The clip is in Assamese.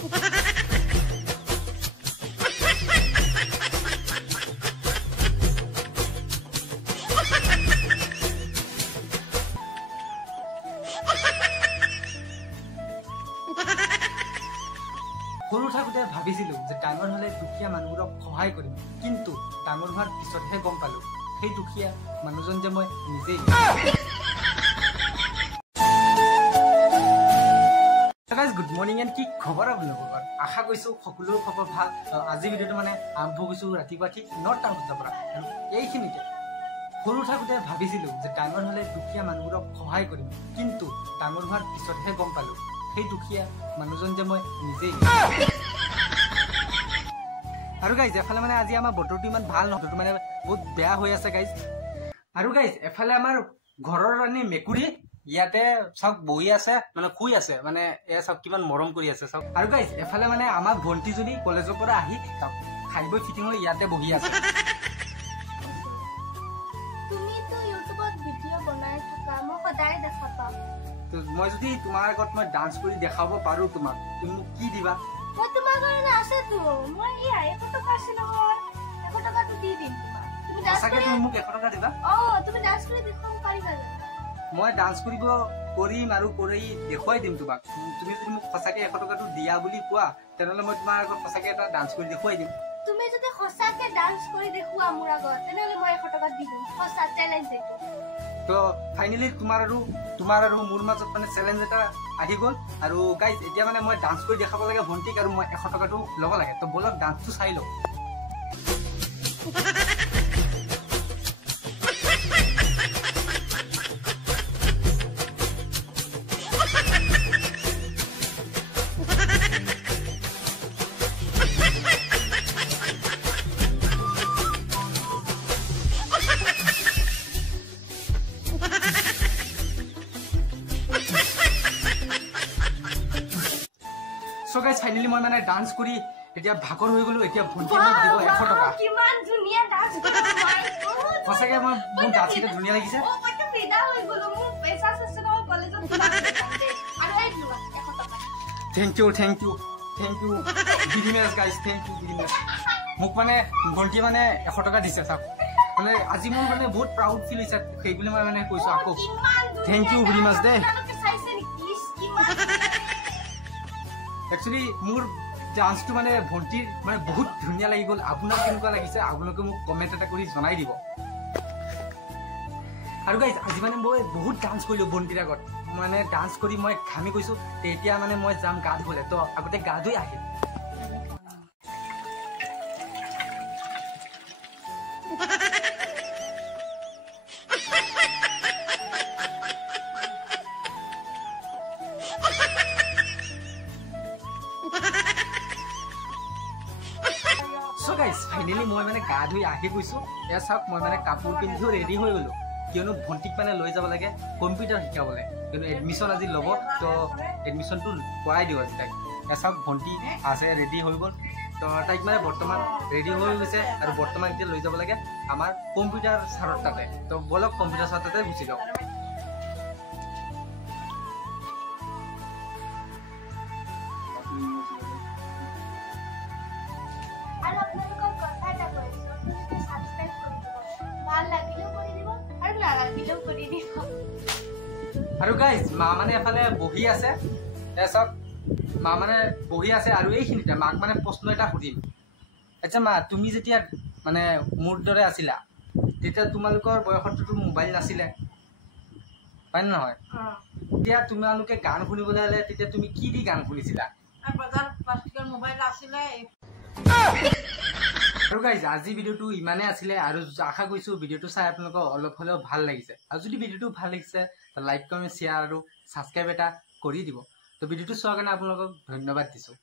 সৰু থাকোঁতে ভাবিছিলো যে ডাঙৰ হলে দুখীয়া মানুহবোৰক সহায় কৰিম, কিন্তু ডাঙৰ হোৱাৰ পিছতহে গম পালো সেই দুখীয়া মানুহজন যে মই নিজেই। গুড মৰ্নিং এণ্ড কি খবৰ আপোনালোকৰ? আশা কৰিছো সকলোৰে খবৰ ভাল। আজি ভিডিঅ'টো মানে আৰম্ভ কৰিছো ৰাতিপুৱা ঠিক 9টা বজাৰ পৰা। আৰু এইখিনিতে সৰু থাকোঁতে ভাবিছিলো যে ডাঙৰ হলে দুখীয়া মানুহবোৰক সহায় কৰিম, কিন্তু ডাঙৰ হোৱাৰ পিছতহে গম পালো সেই দুখীয়া মানুহজন যে মই নিজেই। আৰু গাইজ এফালে মানে আজি আমাৰ বতৰটো ইমান ভাল নহয়, মানে বহুত বেয়া হৈ আছে গাইজ। আৰু গাইজ এফালে আমাৰ ঘৰৰ ৰাণী মেকুৰী ইয়াতে চাওক বহি আছে, মানে শুই আছে, মানে এয়া চাওক কিমান মৰম কৰি আছে চাওক। আৰু গাইজ এফালে মানে আমাৰ ভণ্টিজনী কলেজৰ পৰা আহি খাই বৈ ফিটিং হৈ ইয়াতে বহি আছে। মই যদি তোমাৰ আগত মই ডান্স কৰি দেখাব পাৰো তোমাক, তুমি মোক কি দিবা? মই তোমাৰ কাৰণে আছে তো, মই এই 100 টকা আছে নহয়, 100 টকাটো দি দিম তোমাক। তুমি ডান্স কৰি তুমি মোক 100 টকা দিবা? তুমি ডান্স কৰি দেখাব পাৰিবা? মই ডান্স কৰিম আৰু কৰি দেখুৱাই দিম তোমাক। তুমি যদি মোক সঁচাকে 100 টকাটো দিয়া বুলি কোৱা, তেনেহ'লে মই তোমাৰ আগত সঁচাকে এটা ডান্স কৰি দেখুৱাই দিম। তুমি যদি সঁচাকে ডান্স কৰি দেখুৱা মোৰ আগত, তেনেহ'লে মই 100 টকা দি দিম। সঁচা চ্যালেঞ্জ এইটো। তো ফাইনেলি তোমাৰ আৰু মোৰ মাজত মানে চ্যালেঞ্জ এটা আহি গ'ল। আৰু গাইজ এতিয়া মানে মই ডান্স কৰি দেখাব লাগে ভণ্টিক, আৰু মই 100 টকাটো ল'ব লাগে। তো বলক ডান্সটো চাই লওঁ। So guys, finally মই মানে ডান্স কৰি এতিয়া ভাগৰ হৈ গলো। এতিয়া ভণ্টি মোক দিব 100 টকা। কিমান ধুনীয়া ডান্স কৰিছা। সঁচাকে মোৰ ডান্সটো ধুনীয়া লাগিছে। মই তো ফিদা হৈ গলো, মোৰ পইচা আছে নহয় কলেজত আৰু এই 100 টকা। Thank you very much guys, thank you very much. মোক মানে ভণ্টি মানে 100 টকা দিছে চাওক। মানে আজি মোৰ মানে বহুত প্ৰাউড ফিল হৈছে, সেইবুলি মই মানে কৈছো আকৌ থ্যাংক ইউ ভেৰি মাচ দে। একচুৱেলি মোৰ ডান্সটো মানে ভণ্টিৰ মানে বহুত ধুনীয়া লাগি গ'ল। আপোনাক কেনেকুৱা লাগিছে আপোনালোকে মোক কমেণ্ট এটা কৰি জনাই দিব। আৰু গাইজ আজি মানে মই বহুত ডান্স কৰিলো ভণ্টিৰ আগত, মানে ডান্স কৰি মই ঘামি গৈছো। তেতিয়া মানে মই যাম গা ধুবলৈ, তো আগতে গা ধুই আহিম। So guys, finally মই মানে গা ধুই আহি গৈছো। এয়া চাওক মই মানে কাপোৰ পিন্ধিও ৰেডি হৈ গলো, কিয়নো ভণ্টিক মানে লৈ যাব লাগে কম্পিউটাৰ শিকাবলৈ, কিন্তু এডমিশ্যন আজি ল'ব। তো এডমিশ্যনটো কৰাই দিওঁ আজি তাইক। এয়া চাওক ভণ্টি আছে ৰেডি হৈ গ'ল। তো তাইক মানে বৰ্তমান ৰেডি হৈ গৈছে, আৰু বৰ্তমান এতিয়া লৈ যাব লাগে আমাৰ কম্পিউটাৰ ছাৰৰ তাতে। তো বলক কম্পিউটাৰ ছাৰৰ তাতে গুচি যাওঁ। আৰু গাইজ মা মানে এফালে বহি আছে, চাওক মা মানে বহি আছে। আৰু এইখিনিতে মাক মানে প্ৰশ্ন এটা সুধিম। আচ্ছা মা, তুমি যেতিয়া মানে মোৰ দৰে আছিলা, তেতিয়া তোমালোকৰ বয়সততো মোবাইল নাছিলে, হয় নে নহয়? তেতিয়া তোমালোকে গান শুনিবলৈ হ'লে তেতিয়া তুমি কি দি গান শুনিছিলা? আৰু গাইজ আজি ভিডিঅ'টো ইমানে আছিলে, আৰু আশা কৰিছো ভিডিঅ'টো চাই আপোনালোকক অলপ হ'লেও ভাল লাগিছে। আৰু যদি ভিডিঅ'টো ভাল লাগিছে লাইক কমেণ্ট শ্বেয়াৰ আৰু ছাবস্ক্ৰাইব এটা কৰি দিব। তো ভিডিঅ'টো চোৱাৰ কাৰণে আপোনালোকক ধন্যবাদ দিছোঁ।